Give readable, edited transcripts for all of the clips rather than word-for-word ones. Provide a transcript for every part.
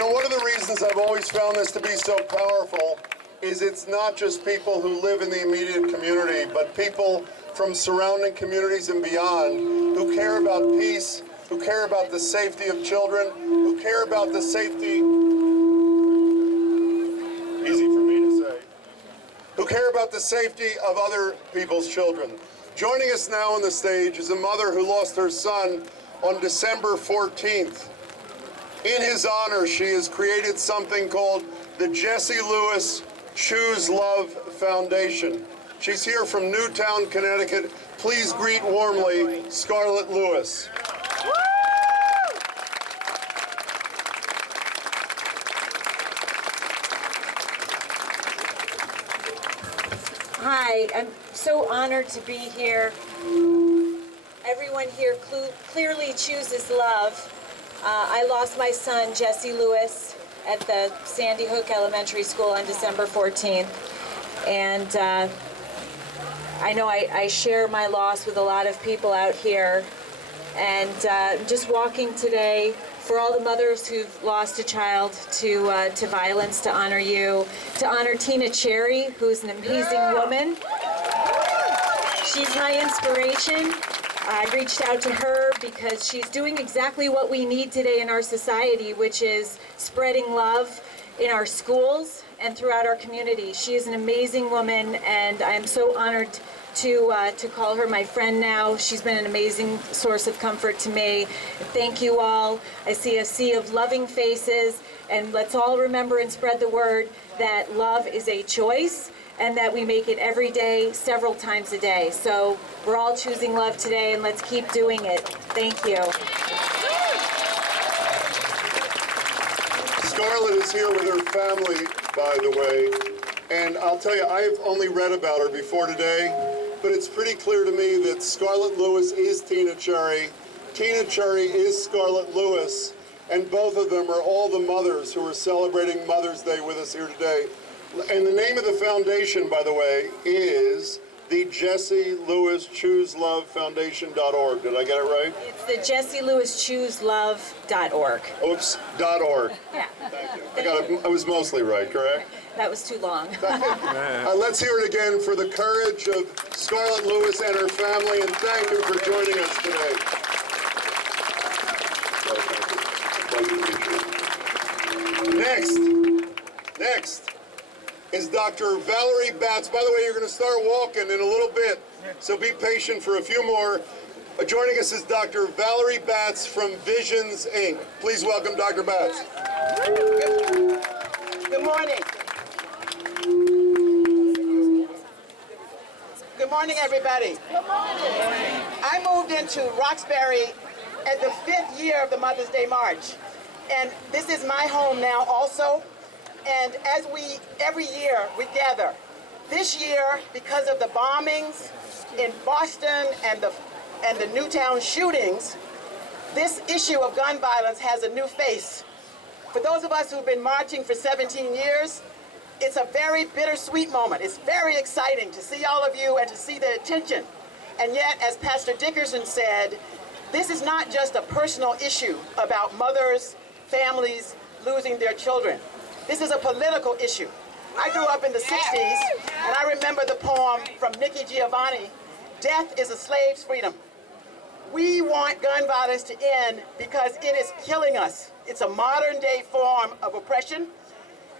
You know, one of the reasons I've always found this to be so powerful is it's not just people who live in the immediate community, but people from surrounding communities and beyond who care about peace, who care about the safety of children, who care about the safety, easy for me to say, who care about the safety of other people's children. Joining us now on the stage is a mother who lost her son on December 14th. In his honor, she has created something called the Jessie Lewis Choose Love Foundation. She's here from Newtown, Connecticut. Please greet warmly Scarlett Lewis. Hi, I'm so honored to be here. Everyone here clearly chooses love. I lost my son, Jessie Lewis, at the Sandy Hook Elementary School on December 14th. And I know I share my loss with a lot of people out here. And just walking today for all the mothers who've lost a child to violence, to honor you, to honor Tina Cherry, who's an amazing woman. She's my inspiration. I reached out to her because she's doing exactly what we need today in our society, which is spreading love in our schools and throughout our community. She is an amazing woman, and I am so honored to call her my friend now. She's been an amazing source of comfort to me. Thank you all. I see a sea of loving faces, and let's all remember and spread the word that love is a choice and that we make it every day, several times a day. So we're all choosing love today, and let's keep doing it. Thank you. Scarlett is here with her family, by the way. And I'll tell you, I've only read about her before today, but it's pretty clear to me that Scarlett Lewis is Tina Cherry. Tina Cherry is Scarlett Lewis, and both of them are all the mothers who are celebrating Mother's Day with us here today. And the name of the foundation, by the way, is the Jessie Lewis Choose Love Foundation.org. Did I get it right? It's the JessieLewisChooseLove.org. Oops, .org. Yeah. Thank you. I was mostly right, correct? That was too long. Let's hear it again for the courage of Scarlett Lewis and her family, and thank you for joining us today. Next is Dr. Valerie Batts. By the way, you're going to start walking in a little bit, so be patient for a few more. Joining us is Dr. Valerie Batts from Visions, Inc. Please welcome Dr. Batts. Good morning. Good morning, everybody. Good morning. I moved into Roxbury at the 5th year of the Mother's Day March. And this is my home now also. And as every year, we gather. This year, because of the bombings in Boston and the Newtown shootings, this issue of gun violence has a new face. For those of us who've been marching for 17 years, it's a very bittersweet moment. It's very exciting to see all of you and to see the attention. And yet, as Pastor Dickerson said, this is not just a personal issue about mothers, families losing their children. This is a political issue. I grew up in the 60s, and I remember the poem from Nikki Giovanni, "Death is a slave's freedom." We want gun violence to end because it is killing us. It's a modern-day form of oppression.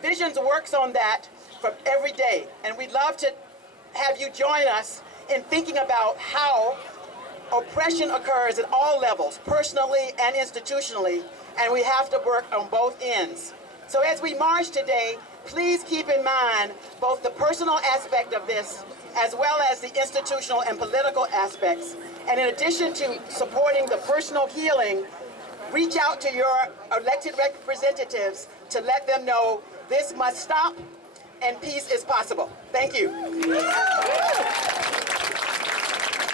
Visions works on that from every day, and we'd love to have you join us in thinking about how oppression occurs at all levels, personally and institutionally, and we have to work on both ends. So as we march today, please keep in mind both the personal aspect of this as well as the institutional and political aspects. And in addition to supporting the personal healing, reach out to your elected representatives to let them know this must stop and peace is possible. Thank you.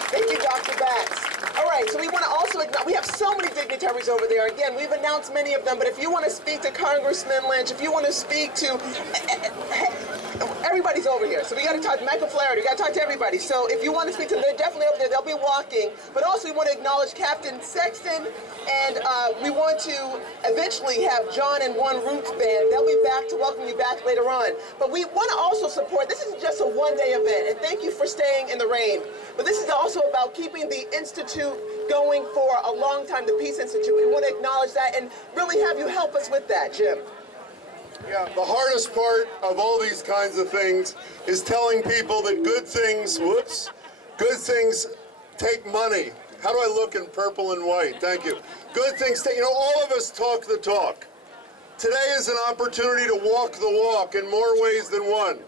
Thank you, Dr. Batts. All right, so we want to also acknowledge, we have so many dignitaries over there. Again, we've announced many of them, but if you want to speak to Congressman Lynch, if you want to speak to everybody's over here. So we got to talk to Michael Flaherty. We got to talk to everybody. So if you want to speak to them, they're definitely over there. They'll be walking. But also we want to acknowledge Captain Sexton, and we want to eventually have John and One Roots Band. They'll be back to welcome you back later on. But we want to also support, this isn't just a one-day event, and thank you for staying in the rain. But this is also about keeping the Institute going for a long time, the Peace Institute. We want to acknowledge that and really have you help us with that, Jim. Yeah, the hardest part of all these kinds of things is telling people that good things take money. How do I look in purple and white? Thank you. Good things take, all of us talk the talk. Today is an opportunity to walk the walk in more ways than one.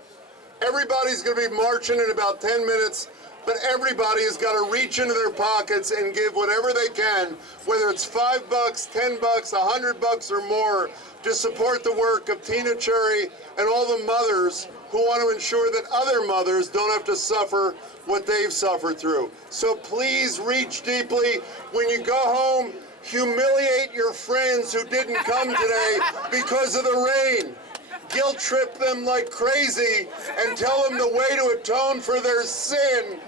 Everybody's going to be marching in about 10 minutes, but everybody has got to reach into their pockets and give whatever they can, whether it's $5, $10, $100 or more, to support the work of Tina Cherry and all the mothers who want to ensure that other mothers don't have to suffer what they've suffered through. So please reach deeply. When you go home, humiliate your friends who didn't come today because of the rain. Guilt trip them like crazy and tell them the way to atone for their sin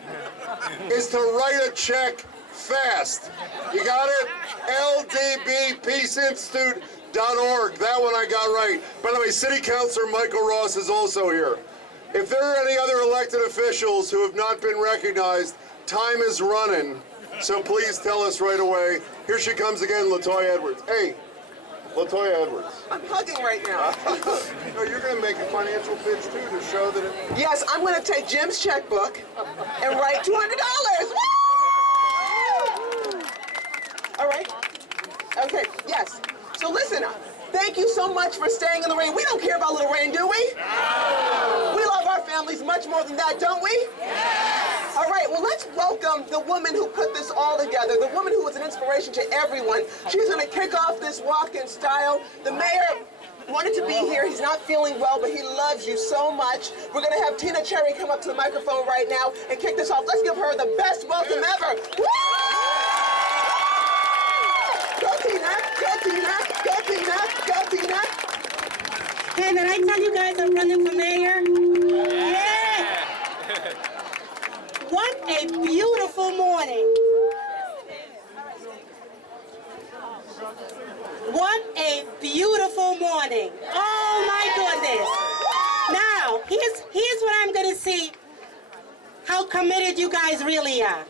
is to write a check fast. You got it? LDBPeaceinstitute.org. That one I got right. By the way, City Councilor Michael Ross is also here. If there are any other elected officials who have not been recognized, time is running. So please tell us right away. Here she comes again, LaToya Edwards. Hey, LaToya Edwards. I'm hugging right now. No, you're going to make a financial pitch too to show that it... Yes, I'm going to take Jim's checkbook and write $200. Woo! All right. Okay, yes. So listen, thank you so much for staying in the rain. We don't care about little rain, do we? No. We love our families much more than that, don't we? Yes. All right, well, let's welcome the woman who put this all together, the woman who was an inspiration to everyone. She's going to kick off this walk in style. The mayor wanted to be here. He's not feeling well, but he loves you so much. We're going to have Tina Cherry come up to the microphone right now and kick this off. Let's give her the best welcome ever. Woo! Go Tina, go Tina, go Tina, go Tina. Hey, did I tell you guys I'm running for mayor? Yeah! What a beautiful morning. What a beautiful morning. Oh my goodness. Now, here's what I'm going to see how committed you guys really are.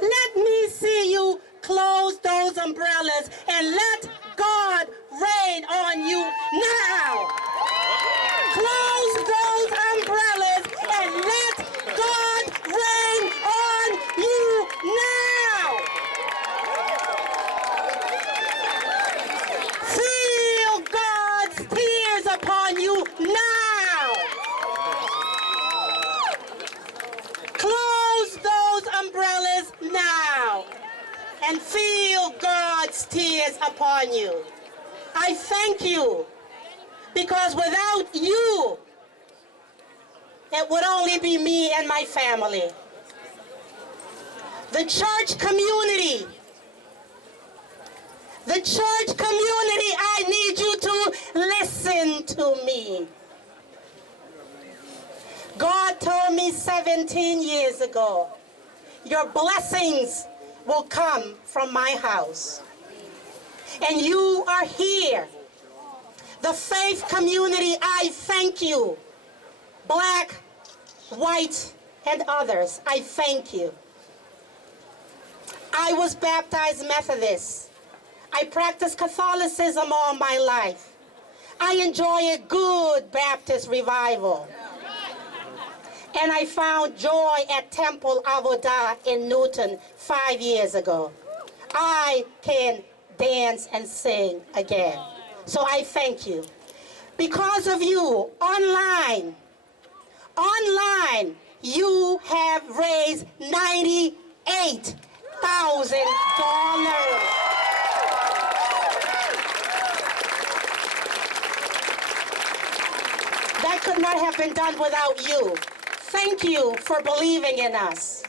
Let me see you close those umbrellas and let God rain on you now. Close those umbrellas and let God rain on you now. Feel God's tears upon you now. Close those umbrellas now and feel God's tears upon you. I thank you, because without you, it would only be me and my family. The church community, I need you to listen to me. God told me 17 years ago, your blessings will come from my house. And you are here. The faith community, I thank you. Black, white, and others, I thank you. I was baptized Methodist. I practiced Catholicism all my life. I enjoy a good Baptist revival. And I found joy at Temple Avodah in Newton 5 years ago. I can dance and sing again. So I thank you. Because of you, online, you have raised $98,000. That could not have been done without you. Thank you for believing in us.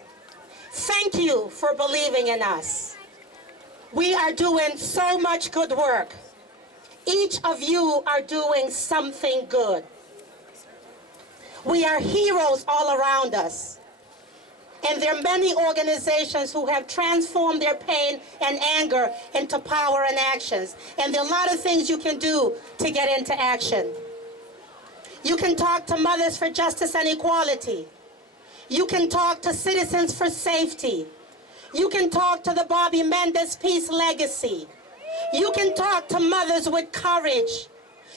Thank you for believing in us. We are doing so much good work. Each of you are doing something good. We are heroes all around us. And there are many organizations who have transformed their pain and anger into power and actions. And there are a lot of things you can do to get into action. You can talk to Mothers for Justice and Equality. You can talk to Citizens for Safety. You can talk to the Bobby Mendes Peace Legacy. You can talk to Mothers with Courage.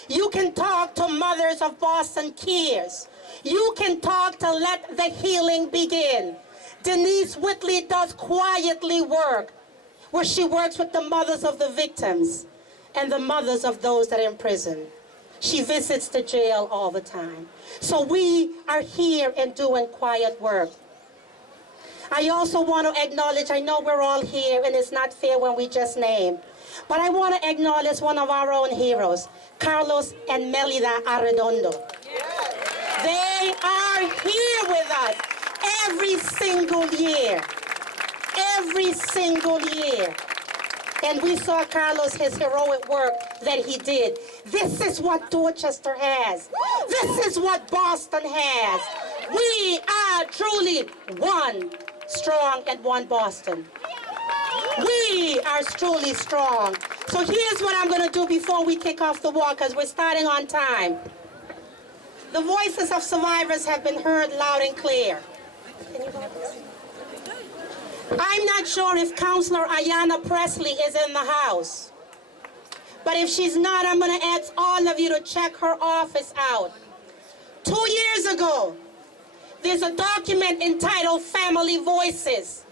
You can talk to Mothers of Boston Cares. You can talk to Let the Healing Begin. Denise Whitley does quietly work, where she works with the mothers of the victims and the mothers of those that are in prison. She visits the jail all the time. So we are here and doing quiet work. I also want to acknowledge, I know we're all here and it's not fair when we just name, but I want to acknowledge one of our own heroes, Carlos and Melida Arredondo. They are here with us every single year. Every single year. And we saw Carlos, his heroic work that he did. This is what Dorchester has. This is what Boston has. We are truly one strong and one Boston. We are truly strong. So here's what I'm going to do before we kick off the walk, because we're starting on time. The voices of survivors have been heard loud and clear. I'm not sure if Counselor Ayanna Presley is in the house. But if she's not, I'm going to ask all of you to check her office out. 2 years ago, there's a document entitled Family Voices,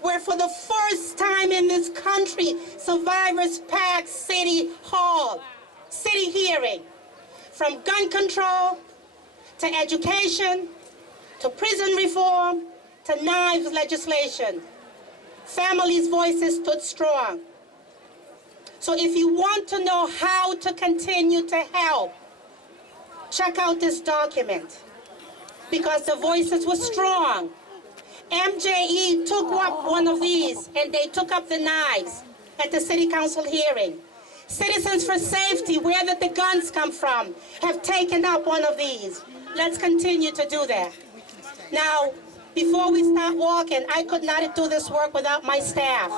where for the first time in this country, survivors packed City Hall, city hearing, from gun control to education, to prison reform, to knives legislation. Families' voices stood strong. So if you want to know how to continue to help, check out this document, because the voices were strong. MJE took up one of these and they took up the knives at the city council hearing. Citizens for Safety, where did the guns come from, have taken up one of these. Let's continue to do that. Now, before we start walking, I could not do this work without my staff.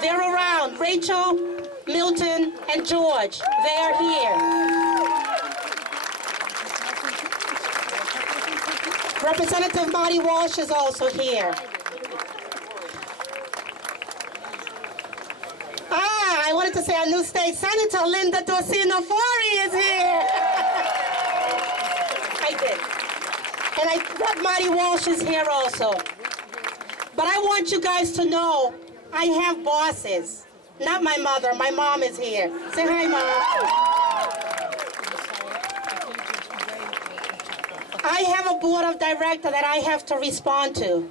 They're around. Rachel, Milton, and George, they're here. Representative Marty Walsh is also here. I wanted to say our new state senator, Linda Dorsino-Fori, is here. I did. And Marty Walsh is here also. But I want you guys to know I have bosses. Not my mother. My mom is here. Say hi, Mom. I have a board of directors that I have to respond to.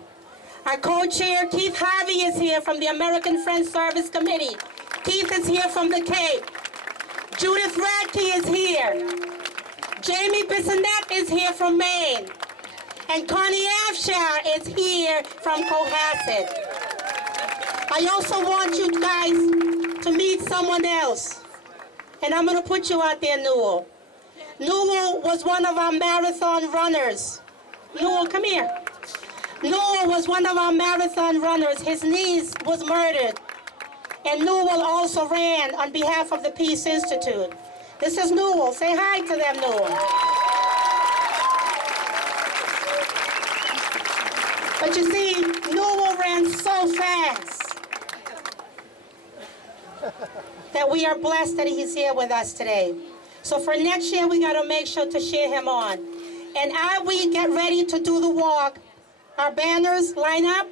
Our co-chair, Keith Harvey, is here from the American Friends Service Committee. Keith is here from the Cape. Judith Radke is here. Jamie Bissonette is here from Maine. And Connie Afshar is here from Cohasset. I also want you guys to meet someone else. And I'm going to put you out there, Newell. Newell was one of our marathon runners. Newell, come here. Newell was one of our marathon runners. His niece was murdered. And Newell also ran on behalf of the Peace Institute. This is Newell. Say hi to them, Newell. But you see, Newell ran so fast that we are blessed that he's here with us today. So for next year, we got to make sure to cheer him on. And as we get ready to do the walk, our banners line up.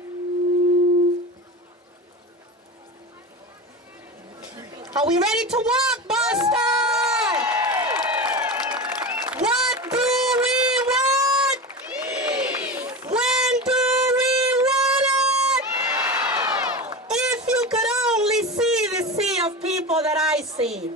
Are we ready to walk, Boston? What do we want? Peace. When do we want it? Now. If you could only see the sea of people that I see.